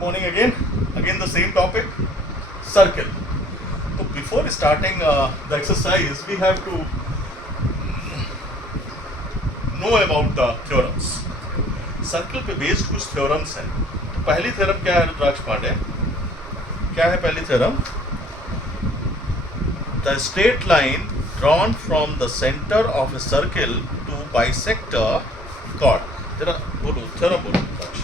Morning again the same topic, circle. So before starting the exercise, we have to know about the theorems. Circle पे based कुछ theorems हैं. तो पहली theorem क्या है रुद्राक्ष पांडे? क्या है पहली theorem? The straight line drawn from the center of a circle to bisect a chord. जरा बोलो थ्योरम बोलो रुद्राक्ष.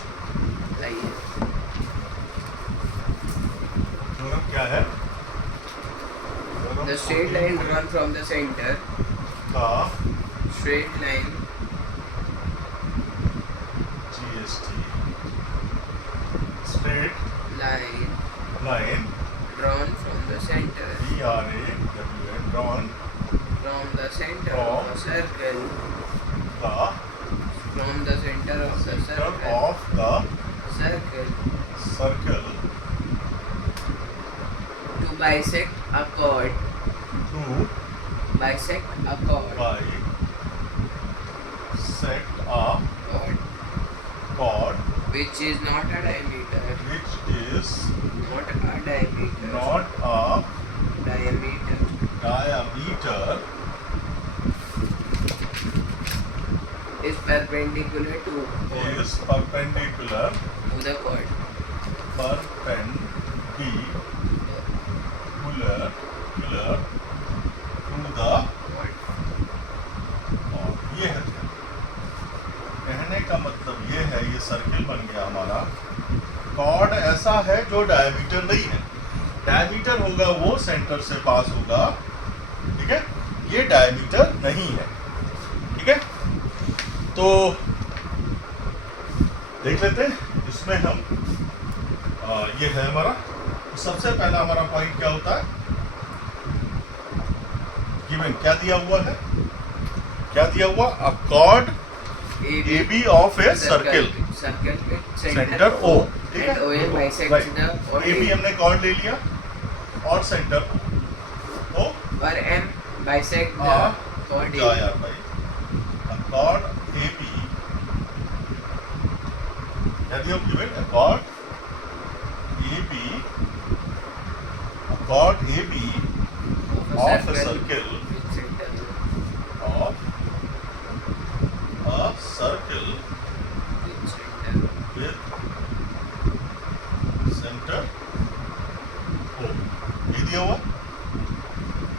थ्योरम क्या है? The straight line drawn from the center. का Straight line. GST. Straight line Drawn from the center. DRAWN drawn From the center of the circle. the From the center of the center circle. of the Circle. circle To bisect a chord. to Bisect a chord. bisect a Chord. chord Which is not a diameter. which is Not a diameter. not a Diameter. diameter Is perpendicular to is perpendicular the chord. perpendicular to the Chord. और ये है ध्यान. कहने का मतलब ये है, ये सर्किल बन गया हमारा. कॉर्ड ऐसा है जो डायमीटर नहीं है. डायमीटर होगा वो सेंटर से पास होगा, ठीक है. ये डायमीटर नहीं है, ठीक है. तो देख लेते हैं इसमें हम ये है हमारा. तो सबसे पहला हमारा पॉइंट क्या होता है? गिवन क्या दिया हुआ है? क्या दिया हुआ? अ cord AB of a circle. Circle with centre O, ठीक है. And OM bisects Right. the chord AB हमने कॉर्ड ले लिया और centre O. Where M bisect the हाँ, chord जा A. यार भाई. A chord AB. क्या दिया given? A chord AB. A chord AB of a circle with center. of a circle With center. with center O. ये दिया हुआ,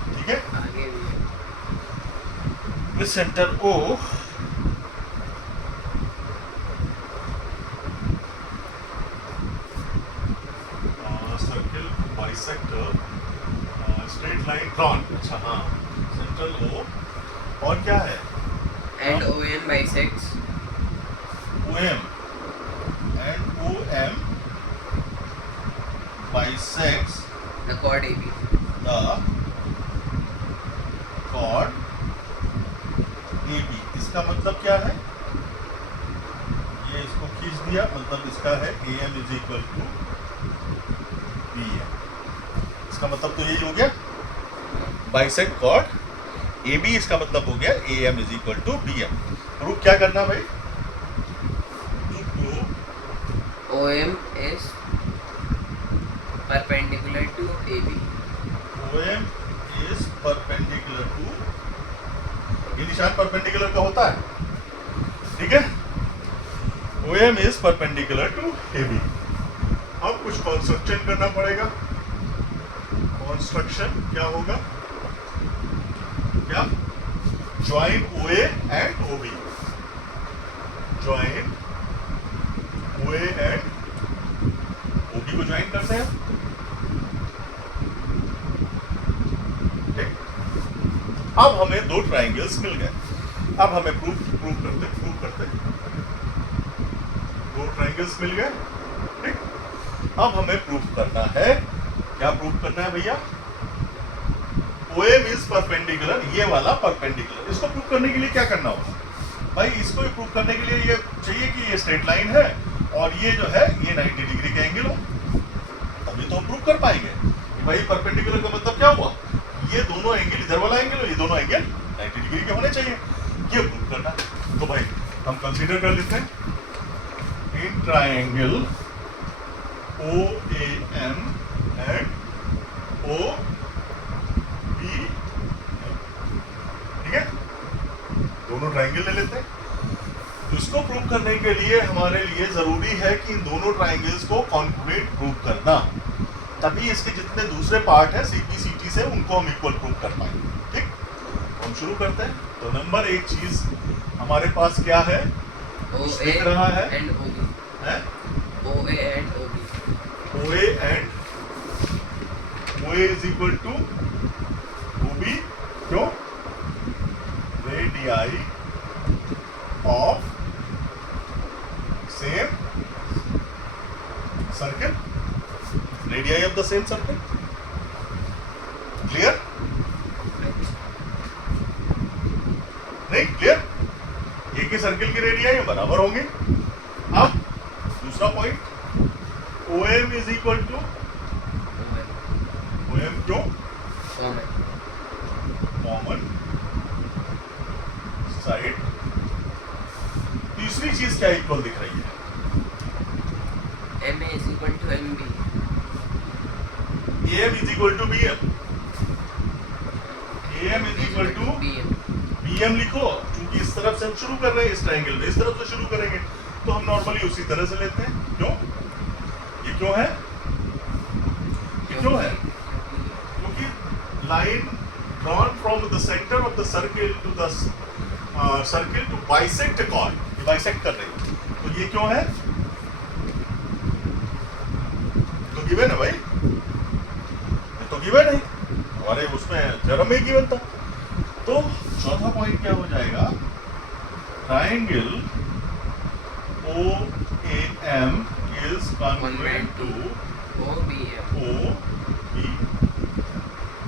ठीक है. आगे भी है. with center O circle bisect straight line drawn. अच्छा हाँ, central O और क्या है? And OM bisects OM and OM bisects the chord AB. the chord AB. इसका मतलब क्या है? ये इसको खींच दिया, मतलब इसका है AM is equal to BM. इसका मतलब तो यही हो गया, बाइसेक्ट कॉर्ड AB. इसका मतलब हो गया AM is equal to BM. Proof क्या करना भाई? OM is perpendicular to AB. OM is perpendicular to, ये निशान परपेंडिकुलर का होता है, ठीक है. OM is perpendicular to AB. अब कुछ कंस्ट्रक्शन करना पड़ेगा. कंस्ट्रक्शन क्या होगा? क्या? Join OA and OB. Join OA and OB को ज्वाइन करते हैं, ठीक. अब हमें दो ट्राइंगल्स मिल गए. अब हमें प्रूफ करते दो ट्राइंगल्स मिल गए, ठीक. अब हमें प्रूफ करना है. क्या प्रूफ करना है भैया? OM is perpendicular, ये वाला परपेंडिकुलर. इसको प्रूफ करने के लिए क्या करना होगा भाई? इसको प्रूफ करने के लिए ये चाहिए कि ये स्ट्रेट लाइन है और ये जो है ये 90 डिग्री का एंगल हो, तभी तो हम प्रूफ कर पाएंगे. भाई परपेंडिकुलर का मतलब क्या हुआ? ये दोनों एंगल, इधर वाला एंगल और ये दोनों एंगल 90 डिग्री के होने चाहिए. ये प्रूफ करना है. तो भाई हम कंसीडर कर लेते हैं in triangle OAM and OBM, ठीक है, दोनों ट्राइंगल ले लेते हैं। तो इसको प्रूव करने के लिए हमारे लिए जरूरी है कि इन दोनों ट्राइंगल्स को कॉन्ग्रुएंट प्रूव करना, तभी इसके जितने दूसरे पार्ट है CPCT से उनको हम इक्वल प्रूव कर पाएंगे। ठीक, हम शुरू करते हैं। तो नंबर एक चीज हमारे पास क्या है, दिख रहा है, and OB. है? OA and OB. OA and OA is equal to OB, क्यों? Radii of same circle, radii of the same circle, clear? नहीं क्लियर? एक ही सर्किल की रेडियाई बराबर होंगे। अब दूसरा point, OM is equal to OM क्यों? Common side. तीसरी चीज क्या इक्वल दिख रही है? MA is equal to MB. AM is equal to BM, AM is equal to BM. BM लिखो, क्योंकि इस तरफ से हम शुरू कर रहे हैं, इस ट्रायंगल में इस तरफ से शुरू करेंगे तो हम नॉर्मली उसी तरह से लेते हैं। क्यों? ये क्यों है? ये क्यों है? क्योंकि line drawn from the center of the circle to the circle to bisect a chord, ये bisect कर रही है, तो ये क्यों है? तो गिवन है भाई, ये तो गिवन है, हमारे उसमें थ्योरम में गिवन था। तो चौथा पॉइंट क्या हो जाएगा, triangle OAM is congruent to OBM. OB।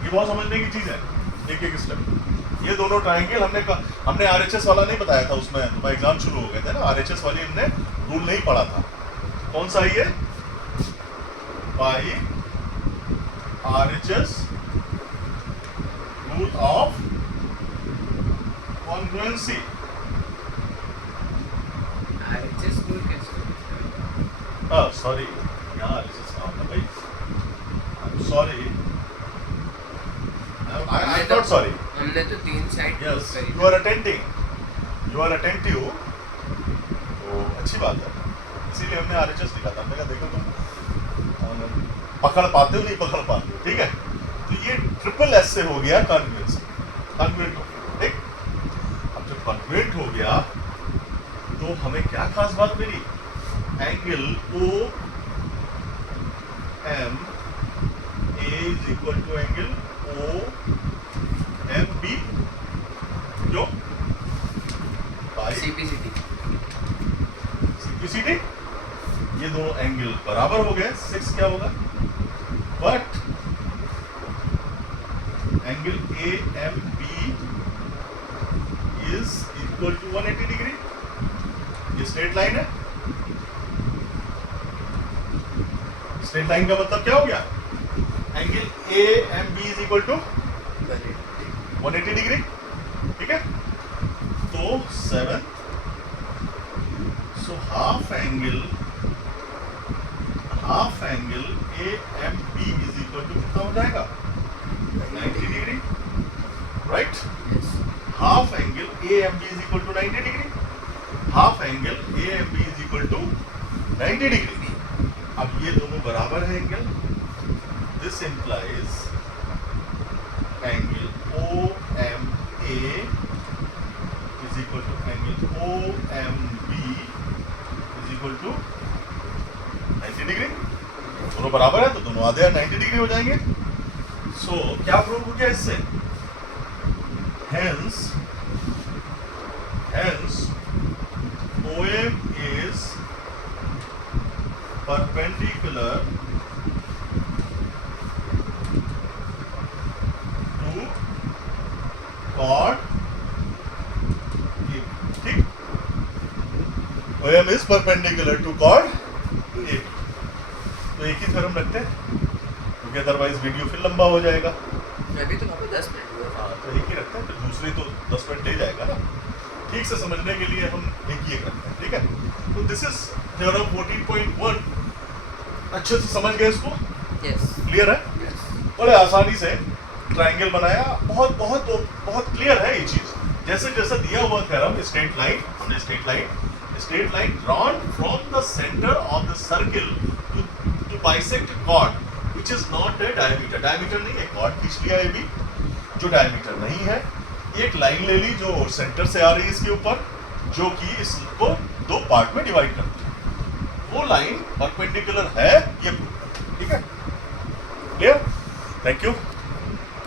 ये बहुत समझने की चीज है, एक एक स्टेप। ये दोनों ट्राइंगल हमने RHS वाला नहीं बताया था, उसमें तो एग्जाम शुरू हो गए थे ना, RHS वाली हमने रूल नहीं पढ़ा था। कौन सा ये? By RHS rule of congruency. RHS rule कैसे? सॉरी, यहाँ RHS का होता भाई, sorry, I am not sorry. हमने तो 3 साइड Yes, करी you are attentive. You are attentive. तो अच्छी बात है, इसीलिए हमने RHS लिखा था। हमने कहा देखो तुम पकड़ पाते हो नहीं पकड़ पाते हो, ठीक है। तो ये ट्रिपल S से हो गया कॉन्ग्रुएंसी, कॉन्ग्रुएंट हो गया, ठीक। अब जब कॉन्ग्रुएंट हो गया तो हमें क्या खास बात मिली, angle OMA is equal to angle OMB, जो बाई CPCT. CPCT, ये दोनों एंगल बराबर हो गए, 6 क्या होगा, but angle AMB is equal to 180 degree. ये स्ट्रेट लाइन है, स्ट्रेट लाइन का मतलब क्या हो गया, angle AMB is equal to 180 degree, ठीक है। तो 7, so half angle AMB is equal to कितना हो जाएगा, 90 degree, right. Yes. Half angle AMB is equal to 90 degree, half angle AMB is equal to 90 degree. अब ये दोनों बराबर है angle, this implies angle OMA is equal to angle OMB is equal to 90 degree. दोनों बराबर है तो दोनों आधे 90 डिग्री हो जाएंगे। सो क्या प्रूव हो गया इससे, hence OM is perpendicular to chord AB, ठीक। OM is perpendicular to chord AB। तो एक ही थ्योरम रखते हैं क्योंकि अदरवाइज वीडियो फिर लंबा हो जाएगा। अभी तो वहाँ पे 10 मिनट हुआ। हाँ, तो एक ही रखते हैं, तो दूसरी तो 10 मिनट ले जाएगा ना। ठीक से समझने के लिए हम एक ही एक रखते हैं, ठीक है। तो दिस इज थ्योरम 14.1 अच्छे से समझ गए इसको? Yes. क्लियर है? Yes. बड़े आसानी से ट्रायंगल बनाया, बहुत बहुत बहुत क्लियर है ये चीज। जैसे जैसे दिया हुआ थ्योरम, स्ट्रेट लाइन, हमने straight line drawn from the center of the circle to bisect a chord which is not a diameter। Diameter नहीं है, chord खींच लिया ये भी जो डायमीटर नहीं है। एक लाइन ले ली जो सेंटर से आ रही है इसके ऊपर, जो कि इसको दो पार्ट में डिवाइड करती है। वो लाइन परपेंडिकुलर है, ये प्रूव करती है। ठीक है? क्लियर? Thank you.